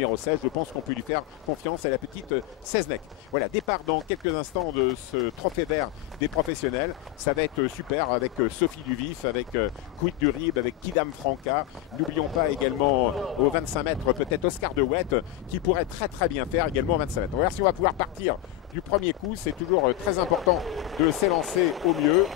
Numéro 16, je pense qu'on peut lui faire confiance à la petite Seznec. Voilà, départ dans quelques instants de ce trophée vert des professionnels. Ça va être super avec Sophie Duvif, avec Quid du Rib, avec Kidam Franca. N'oublions pas également aux 25 mètres peut-être Oscar de Wet qui pourrait très bien faire également aux 25 mètres. On va voir si on va pouvoir partir du premier coup. C'est toujours très important de s'élancer au mieux.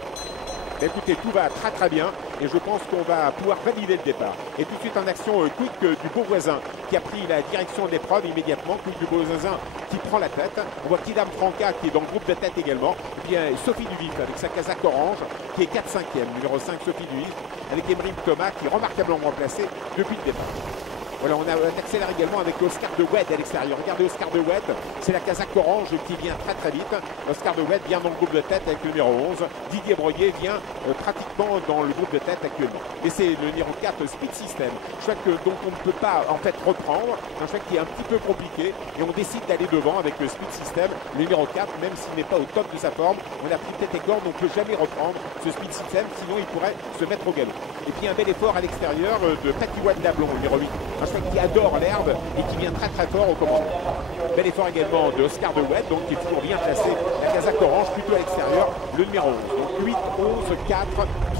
Écoutez, tout va très bien et je pense qu'on va pouvoir valider le départ. Et tout de suite en action, Quick du Beauvoisin qui a pris la direction de l'épreuve immédiatement. Quick du Beauvoisin qui prend la tête. On voit Kidam Franca qui est dans le groupe de tête également. Et bien Sophie Duvif avec sa casaque orange qui est 4-5e. Numéro 5, Sophie Duvif avec Emery Thomas qui est remarquablement placé depuis le départ. Voilà, on accélère également avec Oscar de Wet à l'extérieur. Regardez Oscar de Wet, c'est la casaque orange qui vient très vite. Oscar de Wet vient dans le groupe de tête avec le numéro 11. Didier Broyer vient pratiquement dans le groupe de tête actuellement. Et c'est le numéro 4, Speed System. Cheval que donc on ne peut pas en fait reprendre. Un cheval qui est un petit peu compliqué. Et on décide d'aller devant avec le Speed System. Le numéro 4, même s'il n'est pas au top de sa forme, on a pris tête et corde, donc on ne peut jamais reprendre ce Speed System. Sinon il pourrait se mettre au galop. Et puis un bel effort à l'extérieur de Patiwan Dablon, le numéro 8. Un cheval qui adore l'herbe et qui vient très fort au commandement. Bel effort également de Oscar de Wet, donc qui est toujours bien placé. La casaque orange plutôt à l'extérieur, le numéro 11. Donc 8, 11, 4,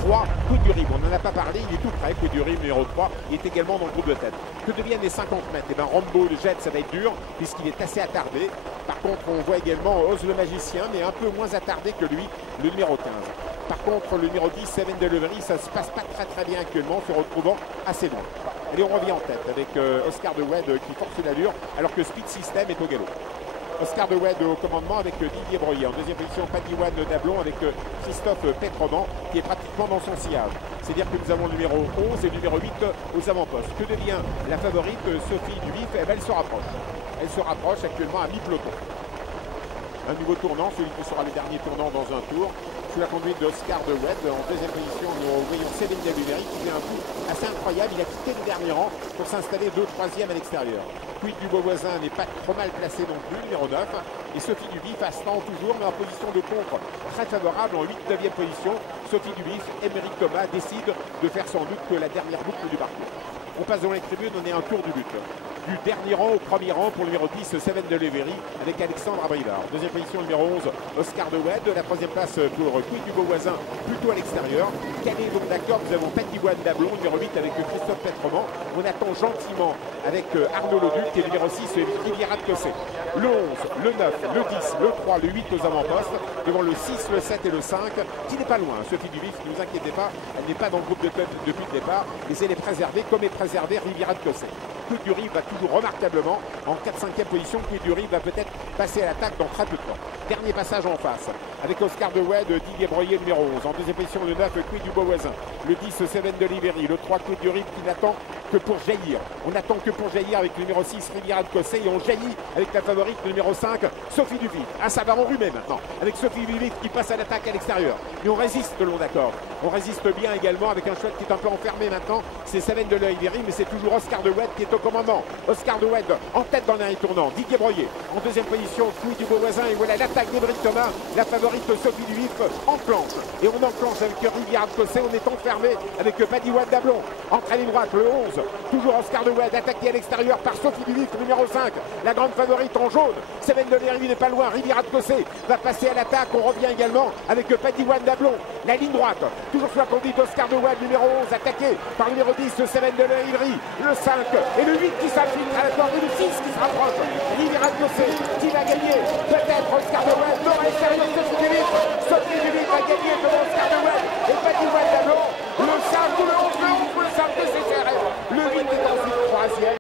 3, Quid du Rib. On n'en a pas parlé, il est tout prêt. Quid du Rib, numéro 3, il est également dans le groupe de tête. Que deviennent les 50 mètres? Et bien Rambo, le jet, ça va être dur puisqu'il est assez attardé. Par contre, on voit également Oz le magicien, mais un peu moins attardé que lui, le numéro 15. Par contre, le numéro 10, Seven Delivery, ça ne se passe pas très bien actuellement, se retrouvant assez loin. Allez, on revient en tête avec Oscar de Wed qui force l'allure alors que Speed System est au galop. Oscar de Wed au commandement avec Didier Broyer. En deuxième position, Patiwan Dablon avec Christophe Petroman qui est pratiquement dans son sillage. C'est-à-dire que nous avons le numéro 11 et le numéro 8 aux avant-postes. Que devient la favorite Sophie Duvif? Eh bien, elle se rapproche. Elle se rapproche actuellement à mi-peloton. Un nouveau tournant, celui qui sera le dernier tournant dans un tour. Sous la conduite d'Oscar de Wet. En deuxième position, nous voyons Céline Delivery qui fait un coup assez incroyable. Il a quitté le dernier rang pour s'installer 2-3e à l'extérieur. Quid du Beauvoisin n'est pas trop mal placé non plus, numéro 9. Et Sophie Duvif à ce temps toujours, mais en position de contre très favorable en 8-9e position. Sophie Duvif, Emery Thomas décide de faire sans doute que la dernière boucle du parcours. On passe dans les tribunes, on est un tour du but. Du dernier rang au premier rang pour le numéro 10, Seven Delivery, avec Alexandre Abrivard. Deuxième position, le numéro 11, Oscar de Wed. La troisième place pour Quid du Beauvoisin, plutôt à l'extérieur. Calé donc d'accord, nous avons Patiwan Dablon, numéro 8 avec Christophe Petroman. On attend gentiment avec Arnaud Leduc et le numéro 6, Riviera de Cossé. Le 11, le 9, le 10, le 3, le 8 aux avant-postes. Devant le 6, le 7 et le 5, qui n'est pas loin. Sophie Duvif, ne vous inquiétez pas, elle n'est pas dans le groupe de tête depuis le départ. Mais elle est préservée, comme est préservée Riviera de Cossé. Quid du Rib va toujours remarquablement en 4-5e position. Quid du Rib va peut-être passer à l'attaque dans très peu de temps. Dernier passage en face avec Oscar de Wed, Didier Broyer numéro 11. En deuxième position le 9, Quid du Beauvoisin. Le 10, Seven Delivery. Le 3, Quid du Rib qui n'attend que pour jaillir. On n'attend que pour jaillir avec le numéro 6, Riviera de Cossé. Et on jaillit avec la favorite, le numéro 5, Sophie Duvif. Ah, ça va enrhumer maintenant avec Sophie Duvif qui passe à l'attaque à l'extérieur. Mais on résiste le long d'accord. On résiste bien également avec un cheval qui est un peu enfermé maintenant. C'est Seven Delivery, mais c'est toujours Oscar de Wed qui est au commandement. Oscar de Wed en tête dans le dernier tournant. Didier Broyer en deuxième position, Quid du Beauvoisin. Et voilà l'attaque d'Emery Thomas, la favorite Sophie Duvif enclenche. Et on enclenche avec Riviera de Cossé. On est enfermé avec Patiwan Dablon. Entre à ligne droite, le 11. Toujours Oscar de Wed attaqué à l'extérieur par Sophie Duvif, numéro 5. La grande favorite en jaune. Seven Delivery n'est pas loin. Riviera de Cossé va passer à l'attaque. On revient également avec Patiwan Dablon. La ligne droite, toujours sous la conduite Oscar de Wed, numéro 11, attaqué par le numéro 10, Seven Delivery. Le 5 et le 8 qui s'infiltre à la corde et le 6 qui se rapproche. Riviera de Cossé qui va gagner. Peut-être Oscar de Wed. Non, à l'extérieur, Sophie Duvif. Sophie Duvif va gagner devant Oscar de Wed et Patiwan Dablon. Le 5 ou le 11, le 11, le 5 de CCRF. Le 8 est ensuite troisième.